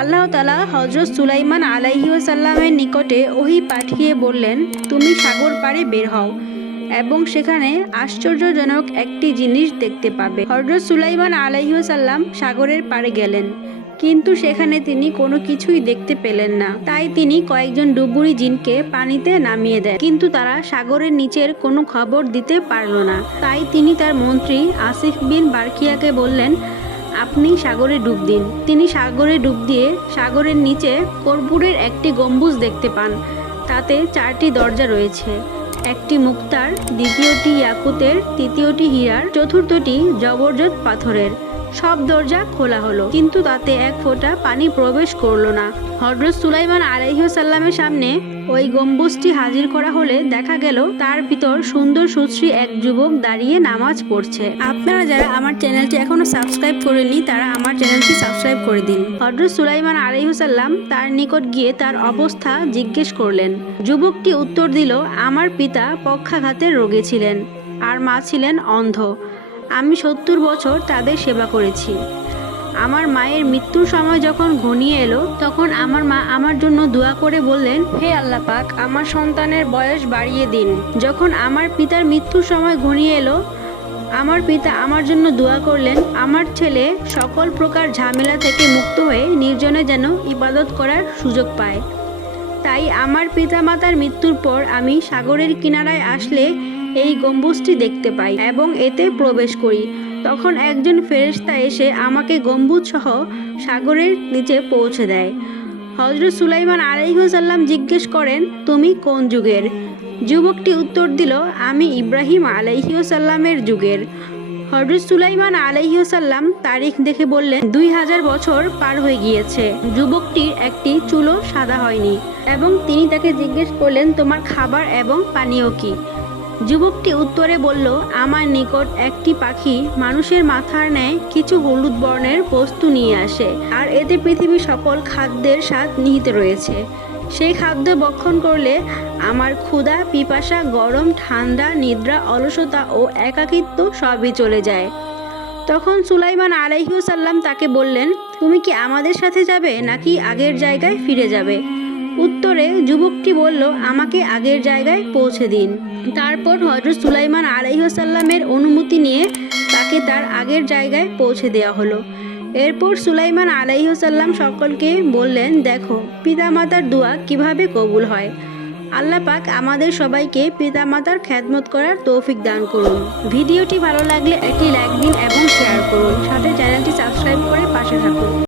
আল্লাহ তাআলা হযরত সুলাইমান আলাইহিস সালামের নিকটে ওহী পাঠিয়ে বললেন, তুমি সাগর পাড়ে বের হও এবং সেখানে আশ্চর্যজনক একটি জিনিস দেখতে পাবে। হযরত সুলাইমান আলাইহিস সালাম সাগরের পাড়ে গেলেন, কিন্তু সেখানে তিনি কোনো কিছুই দেখতে পেলেন না। তাই তিনি কয়েকজন ডুবুরি জিনকে পানিতে নামিয়ে দেন, কিন্তু তারা সাগরের নিচের কোনো খবর দিতে পারল না। তাই তিনি তার মন্ত্রী আসিফ বিন বারকিয়াকে বললেন, আপনি সাগরে ডুব দিন। তিনি সাগরে ডুব দিয়ে সাগরের নিচে কর্পূরের একটি গম্বুজ দেখতে পান। তাতে 4টি দরজা রয়েছে, একটি মুক্তার, দ্বিতীয়টি ইয়াকুতের, তৃতীয়টি হীরার, চতুর্থটি জবরদস্ত পাথরের। সব দরজা খোলা হলো, কিন্তু তাতে এক ফোঁটা পানি প্রবেশ করলো না। হযরত সুলাইমান আলাইহিস সালামের সামনে ওই গম্বুজটি হাজির করা হলে দেখা গেল তার ভিতর সুন্দর সুশ্রী এক যুবক দাঁড়িয়ে নামাজ পড়ছে। আপনারা যারা আমার চ্যানেলটি এখনো সাবস্ক্রাইব করেননি তারা আমার চ্যানেলটি সাবস্ক্রাইব করে দিন। হযরত সুলাইমান আলাইহিস সালাম তার নিকট গিয়ে তার অবস্থা জিজ্ঞেস করলেন। যুবকটি উত্তর দিল, আমার পিতা পক্ষাঘাতের রোগী ছিলেন আর মা ছিলেন অন্ধ। আমি 70 বছর তাদের সেবা করেছি। আমার মায়ের মৃত্যুর সময় যখন ঘনিয়ে এলো তখন আমার মা আমার জন্য দোয়া করে বললেন, হে আল্লাহ পাক, আমার সন্তানের বয়স বাড়িয়ে দিন। যখন আমার পিতার মৃত্যুর সময় ঘনিয়ে এলো আমার পিতা আমার জন্য দোয়া করলেন, আমার ছেলে সকল প্রকার ঝামেলা থেকে মুক্ত হয়ে নির্জনে যেন ইবাদত করার সুযোগ পায়। তাই আমার পিতামাতার মৃত্যুর পর আমি সাগরের কিনারায় আসলে এই গম্বুজটি দেখতে পাই এবং এতে প্রবেশ করি। তখন একজন ফেরেশতা এসে আমাকে গম্বুজ সহ সাগরের নিচে পৌঁছে দেয়। হযরত সুলাইমান আলাইহিস সালাম জিজ্ঞেস করেন, তুমি কোন যুগের? যুবকটি উত্তর দিল, আমি ইব্রাহিম আলাইহিস সালামের যুগের। হযরত সুলাইমান আলাইহিস সালাম তারিখ দেখে বললেন, 2000 বছর পার হয়ে গিয়েছে। যুবকটির একটি চুলও সাদা হয়নি এবং তিনি তাকে জিজ্ঞেস করলেন, তোমার খাবার এবং পানীয় কি? যুবকটি উত্তরে বলল, আমার নিকট একটি পাখি মানুষের মাথার ন্যায় কিছু হলুদ বর্ণের বস্তু নিয়ে আসে, আর এতে পৃথিবীর সকল খাদ্যের স্বাদ নিহিত রয়েছে। সেই খাদ্য ভক্ষণ করলে আমার ক্ষুধা, পিপাসা, গরম, ঠান্ডা, নিদ্রা, অলসতা ও একাকিত্ব সবই চলে যায়। তখন সুলাইমান আলাইহিস সালাম তাকে বললেন, তুমি কি আমাদের সাথে যাবে নাকি আগের জায়গায় ফিরে যাবে? উত্তরে যুবকটি বলল, আমাকে আগের জায়গায় পৌঁছে দিন। তারপর হযরত সুলাইমান আলাইহিস সালামের অনুমতি নিয়ে তাকে তার আগের জায়গায় পৌঁছে দেওয়া হলো। এরপর সুলাইমান আলাইহিস সালাম সকলকে বললেন, দেখো পিতামাতার দোয়া কিভাবে কবুল হয়। আল্লাহ পাক আমাদের সবাইকে পিতামাতার খেদমত করার তৌফিক দান করুন। ভিডিওটি ভালো লাগলে একটি লাইক দিন এবং শেয়ার করুন, সাথে চ্যানেলটি সাবস্ক্রাইব করে পাশে থাকুন।